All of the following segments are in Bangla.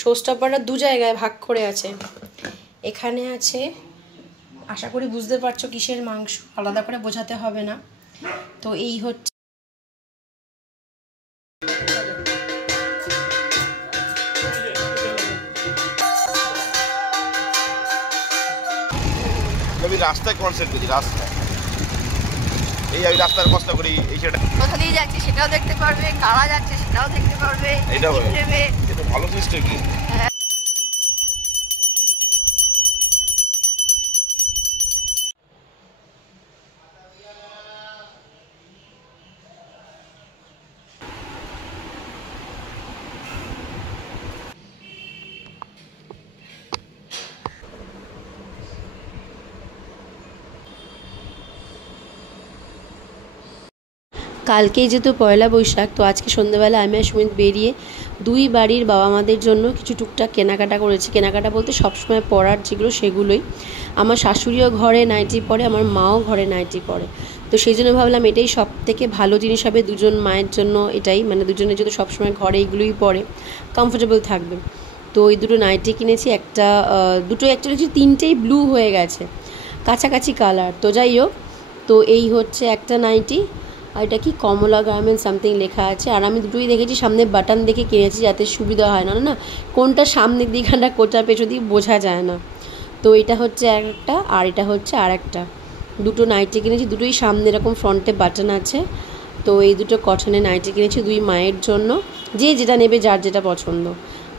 শোস্টাপাটা দু জায়গায় ভাগ করে আছে। এখানে আছে, আশা করি বুঝতে পারছো কিসের মাংস, আলাদা করে বোঝাতে হবে না। তো এই হচ্ছে রাস্তায় কনসেপ্ট করি, রাস্তায় এই আমি রাস্তার কষ্ট করি, এই সেটা কোথা দিয়ে যাচ্ছে সেটাও দেখতে পারবে, কারা যাচ্ছে সেটাও দেখতে পারবে, এটাও এটা ভালো সিস্টেম কি। কালকেই যেহেতু পয়লা বৈশাখ, তো আজকে সন্ধ্যেবেলা আমি আর সুমিত বেরিয়ে দুই বাড়ির বাবা মাদের জন্য কিছু টুকটাক কেনাকাটা করেছি। কেনাকাটা বলতে সবসময় পরার যেগুলো সেগুলোই। আমার শাশুড়িও ঘরে নাইটি পরে, আমার মাও ঘরে নাইটি পরে, তো সেই জন্য ভাবলাম এটাই সব থেকে ভালো জিনিস হবে দুজন মায়ের জন্য। এটাই মানে দুজনে যদি সবসময় ঘরে এগুলোই পরে কমফোর্টেবল থাকবে। তো এই দুটো নাইটি কিনেছি, একটা দুটো অ্যাকচুয়ালি তিনটেই ব্লু হয়ে গেছে, কাছাকাছি কালার। তো যাই হোক, তো এই হচ্ছে একটা নাইটি, আর এটা কি কমলা গার্মেন্ট সামথিং লেখা আছে। আর আমি দুটোই দেখেছি সামনে বাটন দেখে কিনেছি, যাতে সুবিধা হয় না না কোনটা সামনের দিকটা কোনটা পেছন দিকে বোঝা যায় না। তো এটা হচ্ছে একটা, আর এটা হচ্ছে আর একটা। দুটো নাইটি কিনেছি, দুটোই সামনে এরকম ফ্রন্টে বাটন আছে। তো এই দুটো কটনের নাইটি কিনেছি দুই মায়ের জন্য, যে যেটা নেবে যার যেটা পছন্দ।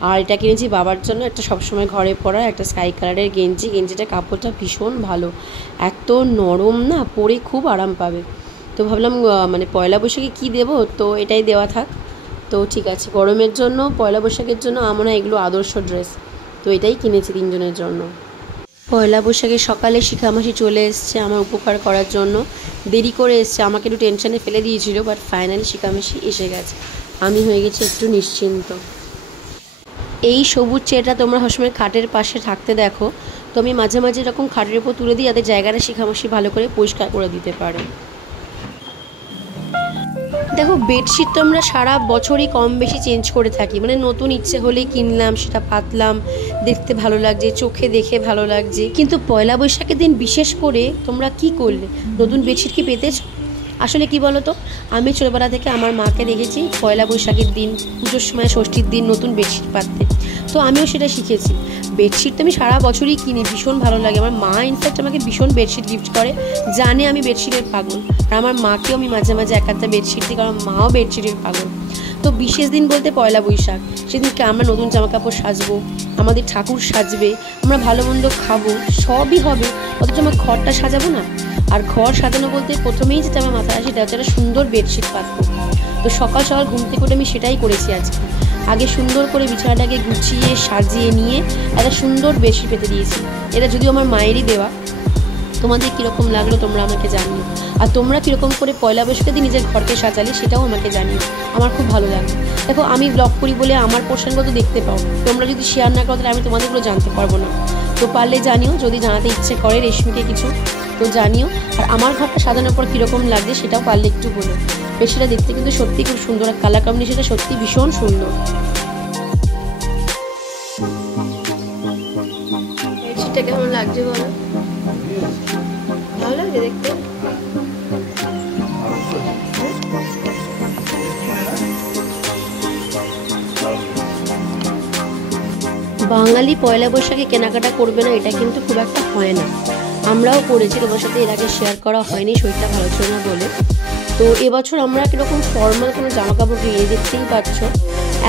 আর এটা কিনেছি বাবার জন্য, একটা সবসময় ঘরে পরা একটা স্কাই কালারের গেঞ্জি। গেঞ্জিটা কাপড়টা ভীষণ ভালো, এত নরম না, পরে খুব আরাম পাবে। তো ভাবলাম মানে পয়লা বৈশাখে কী দেবো, তো এটাই দেওয়া থাক। তো ঠিক আছে, গরমের জন্য পয়লা বৈশাখের জন্য আমরা এগুলো আদর্শ ড্রেস, তো এটাই কিনেছি তিনজনের জন্য। পয়লা বৈশাখে সকালে শিখামাসি চলে এসছে আমার উপকার করার জন্য। দেরি করে এসছে, আমাকে একটু টেনশানে ফেলে দিয়েছিল, বাট ফাইনালি শিখামাসি এসে গেছে। আমি হয়ে গেছি একটু নিশ্চিন্ত। এই সবুজ চেয়ারটা তোমরা সবসময় খাটের পাশে থাকতে দেখো, তো আমি মাঝে মাঝে এরকম খাটের উপর তুলে দিই, যাতে জায়গাটা শিখামাসি ভালো করে পরিষ্কার করে দিতে পারে। দেখো বেডশিট তো আমরা সারা বছরই কম বেশি চেঞ্জ করে থাকি, মানে নতুন ইচ্ছে হলেই কিনলাম, সেটা পাতলাম, দেখতে ভালো লাগছে, চোখে দেখে ভালো লাগছে। কিন্তু পয়লা বৈশাখের দিন বিশেষ করে তোমরা কি করলে, নতুন বেডশিট কি পেতেছো? আসলে কি বলো তো, আমি ছোটোবেলা থেকে আমার মাকে দেখেছি পয়লা বৈশাখের দিন, পুজোর সময়, ষষ্ঠীর দিন নতুন বেডশিট পাততে, তো আমিও সেটা শিখেছি। বেডশিট তো আমি সারা বছরই কিনি, ভীষণ ভালো লাগে। আমার মা ইনফ্যাক্ট আমাকে ভীষণ বেডশিট গিফট করে, জানে আমি বেডশিটের পাগল। আর আমার মাকেও আমি মাঝে মাঝে এক একটা বেডশিট দিই, কারণ মাও বেডশিটের পাগল। তো বিশেষ দিন বলতে পয়লা বৈশাখ, সেদিনকে আমরা নতুন জামাকাপড় সাজবো, আমাদের ঠাকুর সাজবে, আমরা ভালো মন্দ খাবো, সবই হবে, অথচ আমার ঘরটা সাজাবো না। আর ঘর সাজানো বলতে প্রথমেই যেটা আমার মাথায় আসে, সেটা হচ্ছে একটা সুন্দর বেডশিট পাতবো। তো সকাল সকাল ঘুম থেকে উঠে আমি সেটাই করেছি আজকে। আগে সুন্দর করে বিছানাটাকে গুছিয়ে সাজিয়ে নিয়ে একটা সুন্দর বেডশিট পেতে দিয়েছি। এটা যদিও আমার মায়েরই দেওয়া। তোমাদের কীরকম লাগলো তোমরা আমাকে জানিও, আর তোমরা কীরকম করে পয়লা বৈশাখে দিয়ে নিজের ঘরকে সাজালে সেটাও আমাকে জানিও, আমার খুব ভালো লাগলো। দেখো আমি ব্লগ করি বলে আমার পোর্শনগুলো তো দেখতে পাও, তোমরা যদি শেয়ার না করো তাহলে আমি তোমাদেরগুলো জানতে পারবো না। তো পারলে জানিও, যদি জানাতে ইচ্ছে করে রেশমিকে কিছু, তো জানিও। আর আমার ঘরটা সাজানোর পর কীরকম লাগছে সেটাও পারলে একটু বলো। বেশিটা দেখতে কিন্তু সত্যি খুব সুন্দর, আর কালার কম্বিনেশনটা সত্যি ভীষণ সুন্দর। বেডশিটটা কেমন লাগছে বলো? ভালো লাগছে দেখতে। বাঙালি পয়লা বৈশাখে কেনাকাটা করবে না এটা কিন্তু খুব একটা হয় না, আমরাও করেছি, তোমার সাথে এর আগে শেয়ার করা হয়নি, শরীরটা ভালো ছিল না বলে। তো এবছর আমরা কীরকম ফর্মাল কোনো জামা কাপড় কিনে, দেখতেই পাচ্ছ।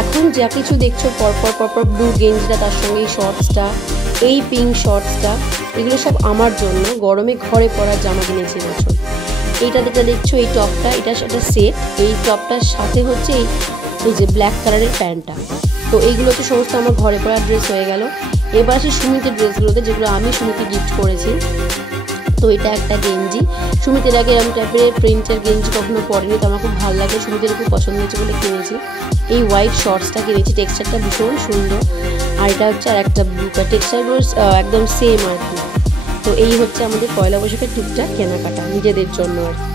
এখন যা কিছু দেখছো পরপর ব্লু গেঞ্জিটা, তার সঙ্গে এই শর্টসটা, এই পিঙ্ক শর্টসটা, এগুলো সব আমার জন্য গরমে ঘরে পরার জামা কিনেছি এবছর। এইটা যেটা দেখছো এই টপটা, এটা সেটা সেট, এই টপটার সাথে হচ্ছে এই যে ব্ল্যাক কালারের প্যান্টটা। তো এইগুলো তো সমস্ত আমার ঘরে পরার ড্রেস হয়ে গেল। এবার আসি সুমিতের ড্রেসগুলোতে, যেগুলো আমি সুমিকে গিফট করেছি। তো এটা একটা গেঞ্জি, সুমিতের আগে এরকম টাইপের প্রিন্টের গেঞ্জি কখনো পরেনি, তো আমার খুব ভালো লাগে, সুমিতের খুব পছন্দ হয়েছে বলে কিনেছি। এই হোয়াইট শর্টসটা কিনেছি, টেক্সচারটা ভীষণ সুন্দর। আর এটা হচ্ছে আর একটা ব্লু কালার, টেক্সচারগুলো একদম সেম আর কি। তো এই হচ্ছে আমাদের পয়লা বৈশাখের টুকটাক কেনাকাটা নিজেদের জন্য আর কি।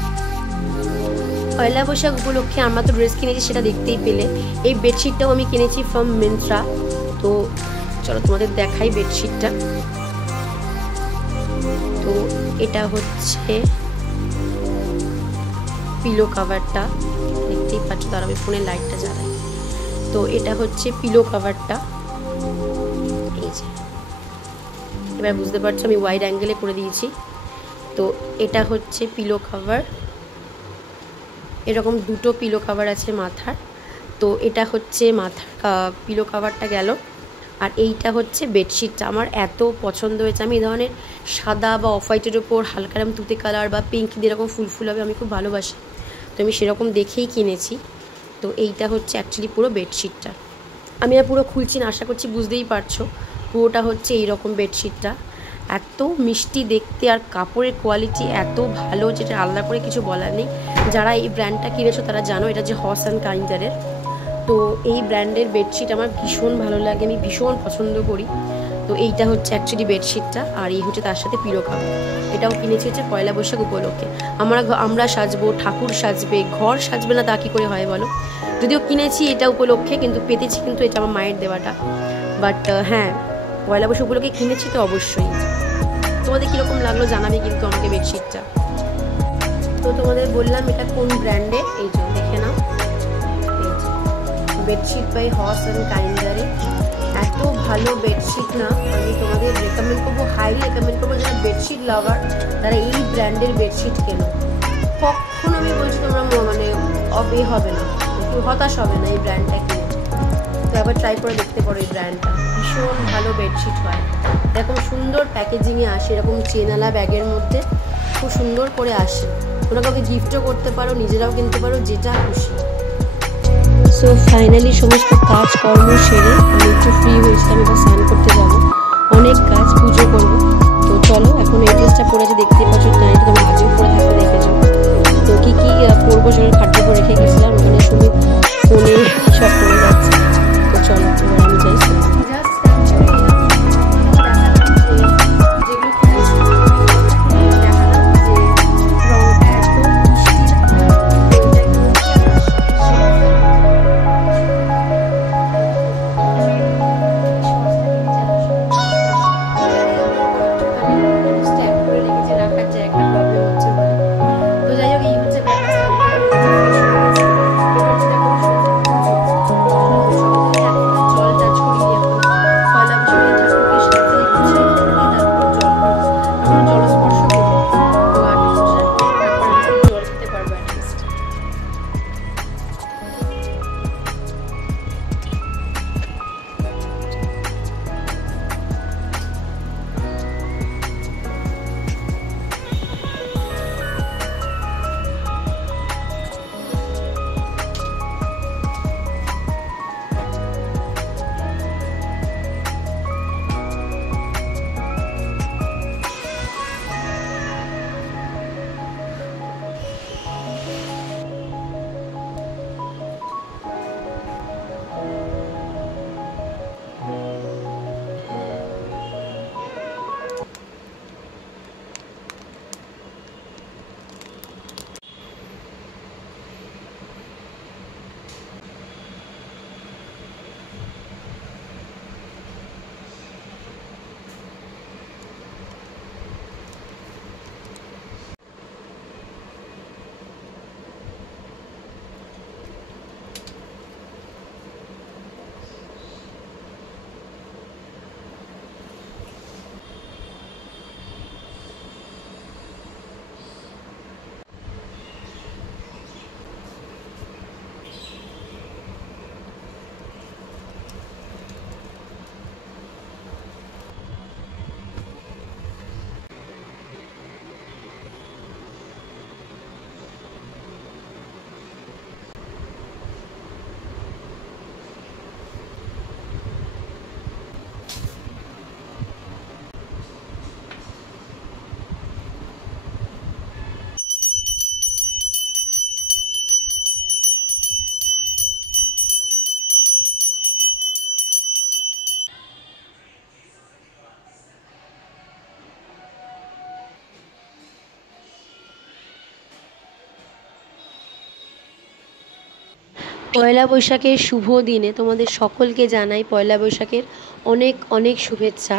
পয়লা বৈশাখ উপলক্ষে আমরা তো ড্রেস কিনেছি, সেটা দেখতেই পেলে। এই বেডশিটটাও আমি কিনেছি ফ্রম মিন্ত্রা, তো চলো তোমাদের দেখাই বেডশিটটা। তো এটা হচ্ছে পিলো কাভারটা, দেখতেই পাচ্ছ, তার আমি ফোনের লাইটটা জ্বালাই। তো এটা হচ্ছে পিলো কাভারটা, এই যে এবার বুঝতে পারছো আমি ওয়াইড অ্যাঙ্গেলে করে দিয়েছি। তো এটা হচ্ছে পিলো কাভার, এরকম দুটো পিলো কাভার আছে মাথার। তো এটা হচ্ছে মাথার পিলো কাভারটা গেল, আর এইটা হচ্ছে বেডশিটটা। আমার এত পছন্দ হয়েছে, আমি এই ধরনের সাদা বা অফ হোয়াইটের ওপর হালকা এরকম তুতে কালার বা পিঙ্ক দিয়ে এরকম ফুল ফুল হবে আমি খুব ভালোবাসি, তো আমি সেরকম দেখেই কিনেছি। তো এইটা হচ্ছে অ্যাকচুয়ালি পুরো বেডশিটটা, আমি আর পুরো খুলছি না, আশা করছি বুঝতেই পারছো। পুরোটা হচ্ছে এইরকম বেডশিটটা, এত মিষ্টি দেখতে আর কাপড়ের কোয়ালিটি এত ভালো, যেটা আলাদা করে কিছু বলার নেই। যারা এই ব্র্যান্ডটা কিনেছো তারা জানো এটা যে হস অ্যান্ড কাইন্ডারের। তো এই ব্র্যান্ডের বেডশিট আমার ভীষণ ভালো লাগে, আমি ভীষণ পছন্দ করি। তো এইটা হচ্ছে অ্যাকচুয়ালি বেডশিটটা, আর এই হচ্ছে তার সাথে পিলো কাভার। এটাও কিনেছি হচ্ছে পয়লা বৈশাখ উপলক্ষে। আমরা সাজবো, ঠাকুর সাজবে, ঘর সাজবে না তা কী করে হয় বলো। যদিও কিনেছি এটা উপলক্ষে, কিন্তু পেতেছি কিন্তু এটা আমার মায়ের দেওয়াটা। বাট হ্যাঁ, পয়লা বৈশাখ উপলক্ষে কিনেছি তো অবশ্যই। তোমাদের কীরকম লাগলো জানাবে কিন্তু আমাকে বেডশিটটা। তো তোমাদের বললাম এটা কোন ব্র্যান্ডের, এই জন্য দেখে নাও, বেডশিট বাই হস অ্যান্ড কাইন্ডারে। এত ভালো বেডশিট না, আমি তোমাদের রেকমেন্ড করবো, হাইলি রেকমেন্ড করবো যারা বেডশিট লাভার তারা এই ব্র্যান্ডের বেডশিট কেনো। কখনো আমি বলছি তোমরা মানে হবে না, একটু হতাশ হবে না এই ব্র্যান্ডটা কিনে। তো একবার ট্রাই করে দেখতে পারো এই ব্র্যান্ডটা, ভীষণ ভালো বেডশিট হয়। এরকম সুন্দর প্যাকেজিংয়ে আসে, এরকম চেনালা ব্যাগের মধ্যে খুব সুন্দর করে আসে। তোমরা কাউকে গিফটও করতে পারো, নিজেরাও কিনতে পারো, যেটা খুশি। সো ফাইনালি সমস্ত কাজকর্ম সেরে আমি একটু ফ্রি হয়েছি, আমি এবার স্নান করতে যাবো, অনেক কাজ, পুজো করবো। তো চলো, এখন এই ড্রেসটা পরে যে দেখতে পাচ্ছ নাইট, তুমি আগেও পরে থাকতে দেখেছো। তো কী কী পরবো সেগুলো খাটতে করে রেখে গেছিলাম, ওখানে শুধু ফোনে সব করে যাচ্ছে। তো চলো এবার আমি যাই। পয়লা বৈশাখের শুভ দিনে তোমাদের সকলকে জানাই পয়লা বৈশাখের অনেক অনেক শুভেচ্ছা।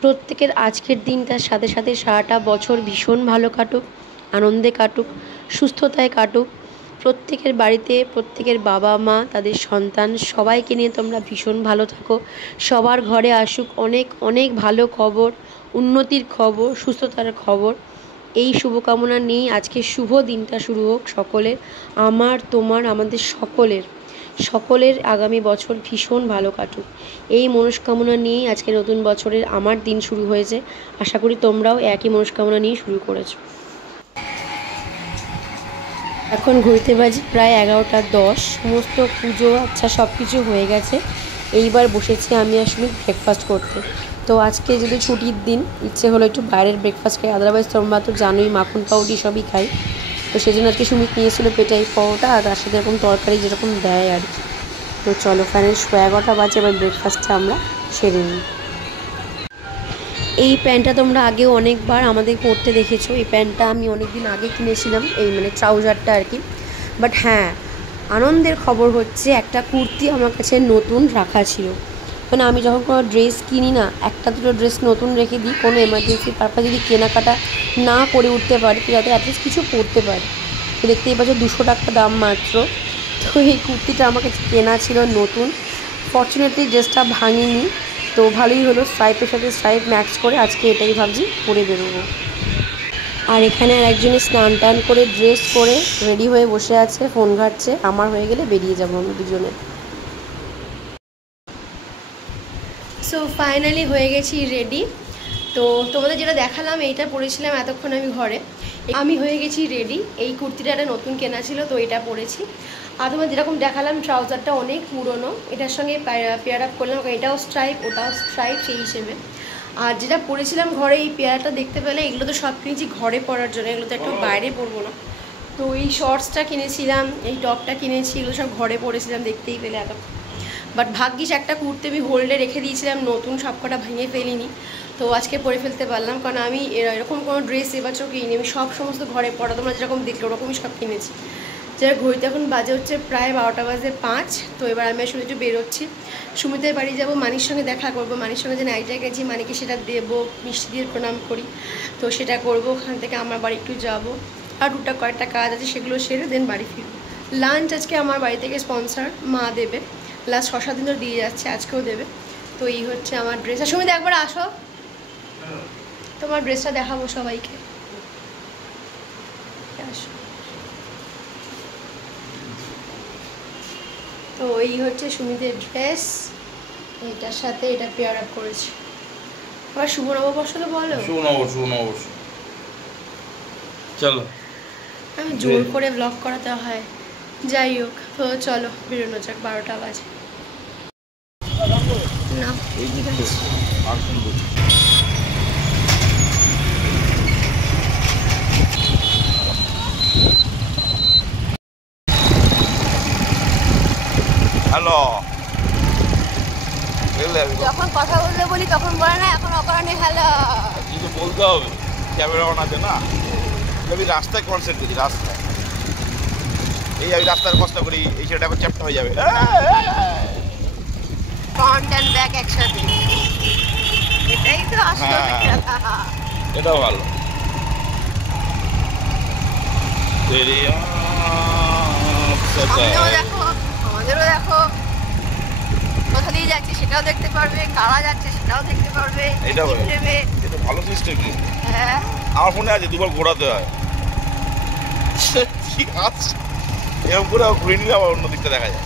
প্রত্যেকের আজকের দিনটার সাথে সাথে সারাটা বছর ভীষণ ভালো কাটুক, আনন্দে কাটুক, সুস্থতায় কাটুক। প্রত্যেকের বাড়িতে প্রত্যেকের বাবা মা তাদের সন্তান সবাইকে নিয়ে তোমরা ভীষণ ভালো থাকো। সবার ঘরে আসুক অনেক অনেক ভালো খবর, উন্নতির খবর, সুস্থতার খবর। এই শুভকামনা নিয়েই আজকের শুভ দিনটা শুরু হোক সকলের, আমার তোমার আমাদের সকলের আগামী বছর ভীষণ ভালো কাটুক। এই মনস্কামনা নিয়েই আজকে নতুন বছরের আমার দিন শুরু হয়েছে। আশা করি তোমরাও একই মনস্কামনা নিয়ে শুরু করেছো। এখন ঘুরতে বাজি প্রায় 11টা 10। সমস্ত পুজো আচ্ছা সব কিছু হয়ে গেছে। এইবার বসেছি আমি আর সুমিত ব্রেকফাস্ট করতে। তো আজকে যদি ছুটির দিন ইচ্ছে হলো একটু বাইরের ব্রেকফাস্ট খাই, আদারওয়াইজ তোমরা তো জানোই মাখন পাউডি সবই খাই। তো সেই জন্য আজকে সুমিত নিয়ে এসেছিলো পেটাই পরোটা আর তার সাথে এরকম তরকারি যেরকম দেয় আর কি। তো চলো ফাইনাল 11টা বাজে, এবার ব্রেকফাস্টটা আমরা সেরে নিই। এই প্যান্টটা তোমরা আগেও অনেকবার আমাদের পরতে দেখেছো। এই প্যান্টটা আমি অনেক দিন আগে কিনেছিলাম, এই মানে ট্রাউজারটা আর কি। বাট হ্যাঁ, আনন্দের খবর হচ্ছে একটা কুর্তি আমার কাছে নতুন রাখা ছিল। মানে আমি যখন কোনো ড্রেস কিনি না, একটা দুটো ড্রেস নতুন রেখে দিই কোনো এমার্জেন্সি পারপাস যদি কেনাকাটা না করে উঠতে পারি, তো যাতে অ্যাটলিস্ট কিছু পরতে পারি। তো দেখতেই পাচ্ছ 200 টাকা দাম মাত্র। তো এই কুর্তিটা আমার কাছে কেনা ছিল নতুন। ফর্চুনেটলি ড্রেসটা ভাঙিনি, তো ভালোই হলো। স্ট্রাইপের সাথে স্ট্রাইপ ম্যাচ করে আজকে এটাই ভাবছি পরে বেরোবো। আর এখানে আর একজনে স্নান টান করে ড্রেস করে রেডি হয়ে বসে আছে, ফোন ঘাটছে। আমার হয়ে গেলে বেরিয়ে যাবো আমি দুজনে। সো ফাইনালি হয়ে গেছি রেডি। তো তোমাদের যেটা দেখালাম এইটা পরেছিলাম এতক্ষণ আমি ঘরে। আমি হয়ে গেছি রেডি। এই কুর্তিটা একটা নতুন কেনা ছিল, তো এটা পরেছি। আর তোমার যেরকম দেখালাম ট্রাউজারটা অনেক পুরনো, এটার সঙ্গে পেয়ার আপ করলাম, এটাও স্ট্রাইপ ওটাও স্ট্রাইপ সেই হিসেবে। আর যেটা পরেছিলাম ঘরে, এই পেয়ারটা দেখতে পেলে এগুলো তো সব কিনেছি ঘরে পরার জন্য, এগুলো তো একটু বাইরে পরবো না। তো এই শর্টসটা কিনেছিলাম, এই টপটা কিনেছি, এগুলো সব ঘরে পরেছিলাম দেখতেই পেলে এত। বাট ভাগ্যিস একটা কুর্তি আমি হোল্ডে রেখে দিয়েছিলাম নতুন, সবকটা ভেঙে ফেলিনি। তো আজকে পরে ফেলতে পারলাম, কারণ আমি এরকম কোনো ড্রেস এবছর কিনি আমি, সমস্ত ঘরে পরা তোমরা যেরকম দেখলে ওরকমই সব কিনেছি। যারা ঘড়িতে এখন বাজে হচ্ছে প্রায় 12:05। তো এবার আমি আসলে একটু বেরোচ্ছি, সুমিতের বাড়ি যাব, মানির সঙ্গে দেখা করব। মানির সঙ্গে যে নাইটটা গেছি মানিকে সেটা দেবো, মিষ্টি দিয়ে প্রণাম করি, তো সেটা করব। ওখান থেকে আমার বাড়ি একটু যাব, আর টুকটাক কয়েকটা কাজ আছে সেগুলো সেরে দেন বাড়ি ফিরব। লাঞ্চ আজকে আমার বাড়ি থেকে স্পন্সার মা দেবে, লাস্ট 6-7 দিন ধরে দিয়ে যাচ্ছে, আজকেও দেবে। তো এই হচ্ছে আমার ড্রেস। আর সুমিত একবার আসো, তোমার ড্রেসটা দেখাবো সবাইকে, আসো। তো এই হচ্ছে সুমিতের ড্রেস, এটার সাথে এটা পেয়ার আপ করেছি। আবার শুভ নববর্ষ তো বলো। শুভ নববর্ষ চলো। আমি জোর করে ব্লগ করাতে হয়, যাই হোক। তো চলো বেরোনো যাক, 12টা বাজে না। ঠিক আছে হ্যালো। যখন কথা বলতে বলি তখন বলে না, এখন অকারণে হ্যালো কিন্তু বলতে হবে, ক্যামেরা অন আছে না। আমি রাস্তায় কনসেন্ট করি, রাস্তায় এই আমি রাস্তার কষ্ট করি, এই সেটা আবার চ্যাপ্টা হয়ে যাবে। ফ্রন্ট অ্যান্ড ব্যাক একসাথে, এটাই তো আসলে এটাও ভালো। আমাদেরও দেখো কোথা দিয়ে যাচ্ছে সেটাও দেখতে পারবে, কারা যাচ্ছে সেটাও দেখতে পারবে। এটা ভালো সিস্টেম। হ্যাঁ, আমার ফোনে আছে, দুবার ঘোরাতে হয়। ঠিক আছে, এরকম করে ঘুরে নিলে আবার অন্য দিকটা দেখা যায়।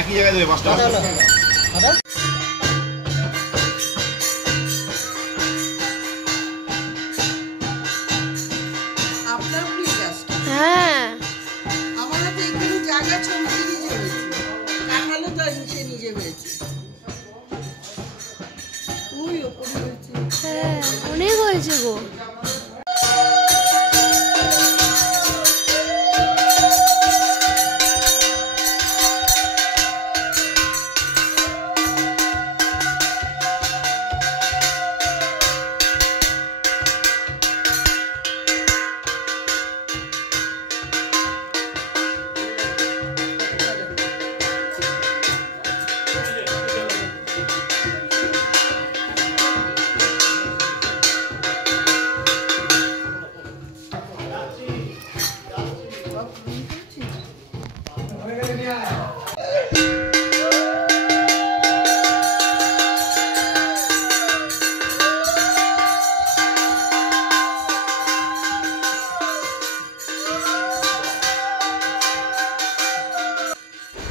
একই জায়গায় দেবে 5টা। আপনার ফ্রি গাছটা হ্যাঁ, আমার তো এখানে জায়গা ছবি নিজে হয়েছে, কাঁঠালও তো সে নিজে হয়েছে, ওই ওপরে হয়েছে। হ্যাঁ অনেক হয়েছে গো।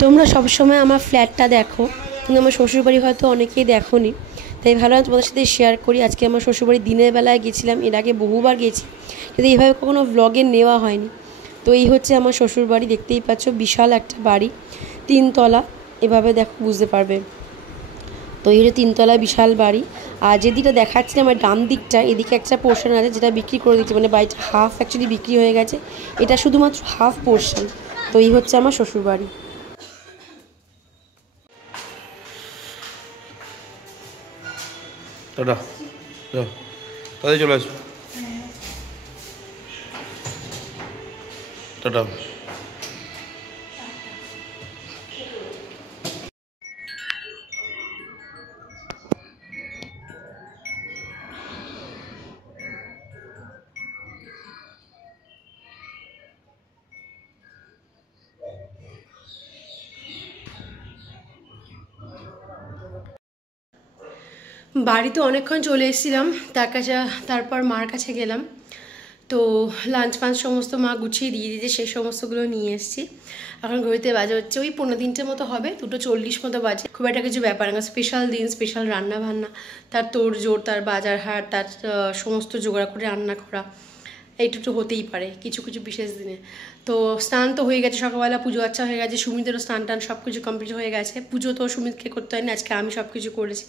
তোমরা সবসময় আমার ফ্ল্যাটটা দেখো, কিন্তু আমার শ্বশুরবাড়ি হয়তো অনেকেই দেখোনি, তাই ভাবলাম তোমাদের সাথে শেয়ার করি। আজকে আমার শ্বশুরবাড়ি দিনের বেলায় গেছিলাম, এর আগে বহুবার গেছি, কিন্তু এইভাবে কখনো ব্লগে নেওয়া হয়নি। তো এই হচ্ছে আমার শ্বশুরবাড়ি, দেখতেই পাচ্ছ বিশাল একটা বাড়ি, 3 তলা, এভাবে দেখো বুঝতে পারবে। তো এই হচ্ছে 3 তলা বিশাল বাড়ি। আর যেদিকটা দেখাচ্ছি আমার ডান দিকটা, এদিকে একটা পোর্শন আছে যেটা বিক্রি করে দিচ্ছে, মানে বাড়িটা হাফ অ্যাকচুয়ালি বিক্রি হয়ে গেছে, এটা শুধুমাত্র হাফ পোর্শন। তো এই হচ্ছে আমার শ্বশুরবাড়ি। টাটা, যাও তাদের চলে আসো, টাটা। বাড়িতে অনেকক্ষণ চলে এসেছিলাম, তারপর মার কাছে গেলাম। তো লাঞ্চ ফাঞ্চ সমস্ত মা গুছিয়ে দিয়ে দিয়েছে, সেই সমস্তগুলো নিয়ে এসেছি। এখন ঘড়িতে বাজে হচ্ছে ওই 3:45 মতো হবে, 2:40 মতো বাজে। খুব একটা কিছু ব্যাপার না, স্পেশাল দিন, স্পেশাল রান্না বান্না, তার তোড়জোড়, তার বাজার হাট, তার সমস্ত জোগাড় করে রান্না করা, এইটুকু হতেই পারে কিছু কিছু বিশেষ দিনে। তো স্নান তো হয়ে গেছে সকালবেলা, পুজো আচ্ছা হয়ে গেছে, সুমিতেরও স্নান টান সব কিছু কমপ্লিট হয়ে গেছে। পুজো তো সুমিতকে করতে হয়নি, আজকে আমি সব কিছু করেছি।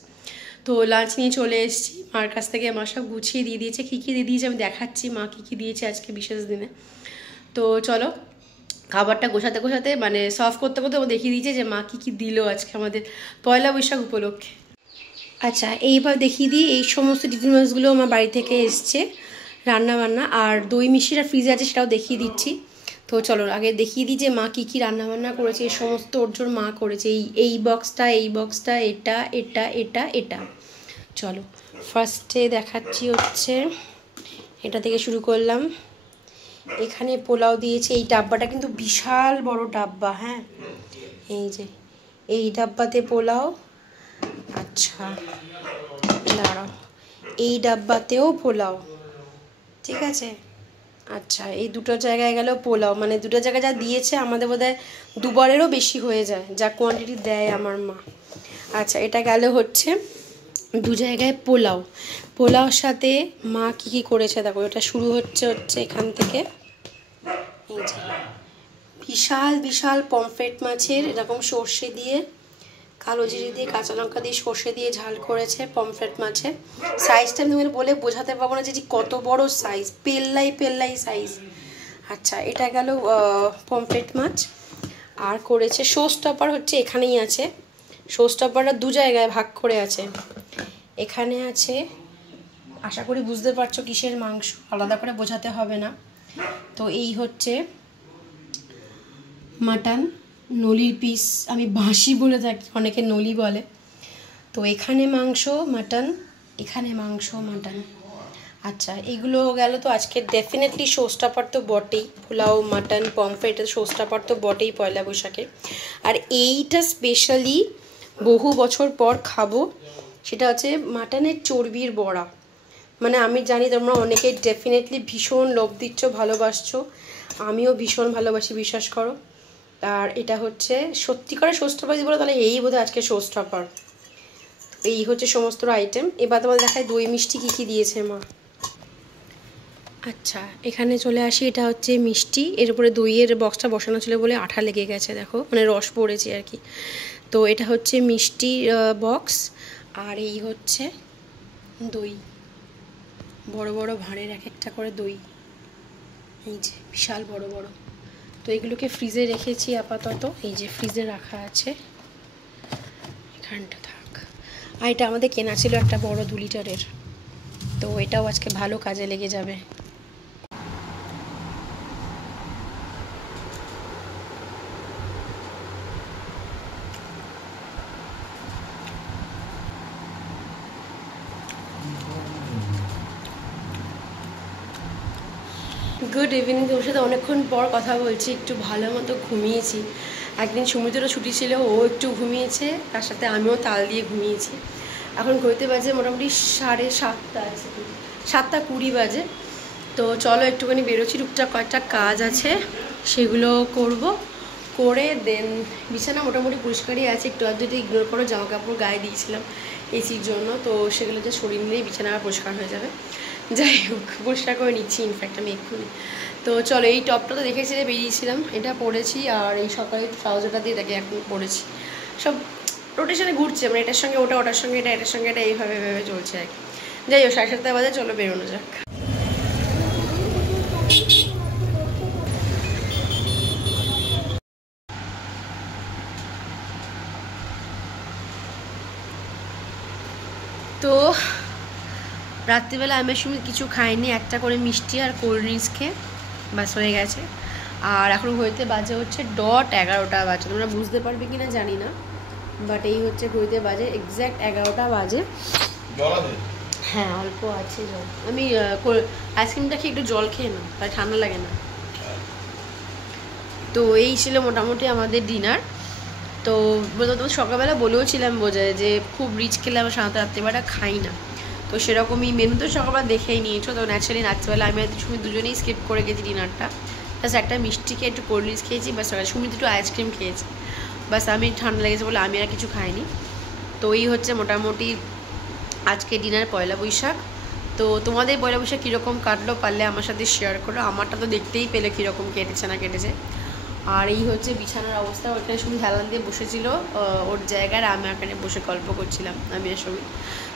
তো লাঞ্চ নিয়ে চলে এসেছি মার কাছ থেকে, মা সব গুছিয়ে দিয়ে দিয়েছে। কী কী দিয়ে দিয়েছে আমি দেখাচ্ছি, মা কী কী দিয়েছে আজকে বিশেষ দিনে। তো চলো, খাবারটা গোছাতে গোছাতে মানে সার্ভ করতে করতে ও দেখিয়ে দিয়েছে যে মা কী কী দিল আজকে আমাদের পয়লা বৈশাখ উপলক্ষে। আচ্ছা, এইবার দেখিয়ে দিই, এই সমস্ত টিফিন বক্সগুলো আমার বাড়ি থেকে এসছে রান্না বান্না, আর দই মিষ্টিটা ফ্রিজে আছে সেটাও দেখিয়ে দিচ্ছি। তো চলো আগে দেখিয়ে দিই যে মা কী কী রান্নাবান্না করেছে। এই সমস্ত ওর মা করেছে, এই বক্সটা, এটা। চলো ফার্স্টে দেখাচ্ছি হচ্ছে এটা থেকে শুরু করলাম। এখানে পোলাও দিয়েছে, এই ডাব্বাটা কিন্তু বিশাল বড় ডাব্বা, হ্যাঁ এই যে এই ডাব্বাতে পোলাও। আচ্ছা দাঁড়াও, এই ডাব্বাতেও পোলাও, ঠিক আছে। আচ্ছা, এই দুটো জায়গায় গেল পোলাও, মানে দুটো জায়গায় যা দিয়েছে আমাদের বোধহয় 2 বারেরও বেশি হয়ে যায় যা কোয়ান্টিটি দেয় আমার মা। আচ্ছা, এটা গেল হচ্ছে 2 জায়গায় পোলাওর সাথে মা কী কী করেছে দেখো। এটা শুরু হচ্ছে এখান থেকে, এই যে বিশাল পমফ্রেট মাছের এরকম সর্ষে দিয়ে, কালো জিরে দিয়ে, কাঁচা লঙ্কা দিয়ে, সর্ষে দিয়ে ঝাল করেছে পমফ্রেট মাছে। সাইজটা আমি তোমাদের বলে বোঝাতে পারবো না যে কত বড় সাইজ, পেল্লাই সাইজ। আচ্ছা, এটা গেল পমফ্রেট মাছ। আর করেছে শোস্টপার, হচ্ছে এখানেই আছে শোস্টপারটা, 2 জায়গায় ভাগ করে আছে। এখানে আছে, আশা করি বুঝতে পারছো কিসের মাংস, আলাদা করে বোঝাতে হবে না। তো এই হচ্ছে মাটন, নলির পিস, আমি বাঁশি বলে থাকি, অনেকে নলি বলে। তো এখানে মাংস মাটন, এখানে মাংস মাটন। আচ্ছা, এগুলো গেল। তো আজকে ডেফিনেটলি শোস্টপার তো বটেই, পোলাও মাটন পমফ্রেট, শোস্টপার তো বটেই পয়লা বৈশাখে। আর এইটা স্পেশালি বহু বছর পর খাবো, সেটা হচ্ছে মাটনের চর্বির বড়া। মানে আমি জানি তোমরা অনেকে ডেফিনেটলি ভীষণ লোভ দিচ্ছ, ভালোবাসছো, আমিও ভীষণ ভালোবাসি, বিশ্বাস করো। আর এটা হচ্ছে সত্যি করে শোস্টপার বলো তাহলে এই বোধহয় আজকে শোস্টপার। এই হচ্ছে সমস্ত আইটেম। এবার তোমাদের দেখায় দই মিষ্টি কী কী দিয়েছে মা। আচ্ছা, এখানে চলে আসি, এটা হচ্ছে মিষ্টি, এর উপরে দইয়ের বক্সটা বসানো ছিল বলে আঠা লেগে গেছে, দেখো মানে রস পড়েছে আর কি। তো এটা হচ্ছে মিষ্টি বক্স, আর এই হচ্ছে দই, বড় বড় ভাঁড়ের এক একটা করে দই, এই যে বিশাল বড় বড়। তো এগুলোকে ফ্রিজে রেখেছি আপাতত, এই যে ফ্রিজে রাখা আছে, এখানটা থাক। আর এটা আমাদের কেনা ছিল একটা বড় 2 লিটারের, তো এটাও আজকে ভালো কাজে লেগে যাবে। গুড ইভিনিং, তোর সাথে অনেকক্ষণ পর কথা বলছি, একটু ভালো মতো ঘুমিয়েছি। একদিন সুমিতেরও ছুটি ছিল, ও একটু ঘুমিয়েছে, তার সাথে আমিও তাল দিয়ে ঘুমিয়েছি। এখন ঘুরতে বাজে মোটামুটি 7:30 আছে, 7:20 বাজে। তো চলো একটুখানি বেরোচ্ছি, টুকটাক কয়েকটা কাজ আছে সেগুলো করব। করে দেন বিছানা মোটামুটি পরিষ্কারই আছে, একটু আধটু ইগনোর করে জামা কাপড় গায়ে দিয়েছিলাম এসির জন্য, তো সেগুলো যে সরিয়ে নিলেই বিছানা পরিষ্কার হয়ে যাবে। যাই হোক পরিষ্কার করে নিচ্ছি ইনফ্যাক্ট আমি এক্ষুনি। তো চলো, এই টপটা তো দেখেছিলে বেরিয়েছিলাম, এটা পরেছি, আর এই সকালে ট্রাউজারটা দিয়ে এটাকে এখন পরেছি। সব রোটেশনে ঘুরছে, মানে এটার সঙ্গে ওটা, ওটার সঙ্গে এটা, এটার সঙ্গে এটা, এইভাবে এইভাবে চলছে আর কি। যাই হোক 7:30 বাজে, চলো বেরোনো যাক। তো রাত্রিবেলা আমি সময় কিছু খাইনি, একটা করে মিষ্টি আর কোল্ড ড্রিঙ্কস খেয়ে বাস হয়ে গেছে। আর এখন ঘড়িতে বাজে হচ্ছে 11:00 বাজে, তোমরা বুঝতে পারবে কি না জানি না, বাট এই হচ্ছে ঘড়িতে বাজে এক্স্যাক্ট 11টা বাজে। হ্যাঁ অল্প আছে জল, আমি আইসক্রিমটা খেয়ে একটু জল খেয়ে নাও, তাই ঠান্ডা লাগে না। তো এই ছিল মোটামুটি আমাদের ডিনার। তো তোমার সকালবেলা বলেও ছিলাম বোঝায় যে খুব রিচ খেলে আমার সাধারণত রাত্রিবেলা খাই না, তো সেরকমই মেনু তো সকালবেলা দেখেই নিয়েছো। তো ন্যাচারালি রাত্রিবেলা আমি আর সুমিত দুজনেই স্কিপ করে গেছি ডিনারটা, বাস একটা মিষ্টি খেয়ে একটু কোল্ড ড্রিঙ্কস খেয়েছি, বাস সুমিত একটু আইসক্রিম খেয়েছি, বাস আমি ঠান্ডা লেগেছে বলে আমি আর কিছু খাইনি। তো এই হচ্ছে মোটামুটি আজকে ডিনার পয়লা বৈশাখ। তো তোমাদের পয়লা বৈশাখ কীরকম কাটলো পারলে আমার সাথে শেয়ার করো, আমারটা তো দেখতেই পেলে কীরকম কেটেছে না কেটেছে। আর এই হচ্ছে বিছানার অবস্থা, ওখানে সুমি হেলান দিয়ে বসেছিল ওর জায়গায়, আমি এখানে বসে গল্প করছিলাম আমি আর সুমি।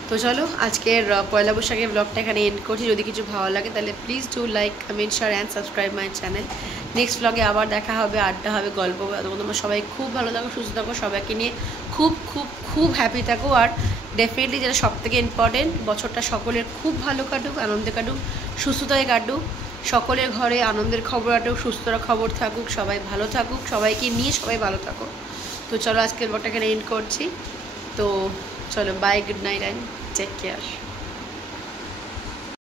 তো চলো আজকের পয়লা বৈশাখের ব্লগটা এখানে এন্ড করছি। যদি কিছু ভালো লাগে তাহলে please do like, comment, share and subscribe my channel. Next ব্লগে আবার দেখা হবে, আড্ডা হবে, গল্প হবে। তোমরা সবাই খুব ভালো থাকো, সুস্থ থাকো, সবাইকে নিয়ে খুব খুব খুব হ্যাপি থাকো। আর ডেফিনেটলি যেটা সবথেকে ইম্পর্টেন্ট, বছরটা সকলের খুব ভালো কাটুক, আনন্দে কাটুক, সুস্থতায় কাটুক, সকলের ঘরে আনন্দের খবর আটুক, সুস্থতার খবর থাকুক, সবাই ভালো থাকুক, সবাইকে নিয়ে সবাই ভালো থাকো। তো চলো আজকের ব্লগটা এখানে এন্ড করছি। তো চলো bye, good night and take care.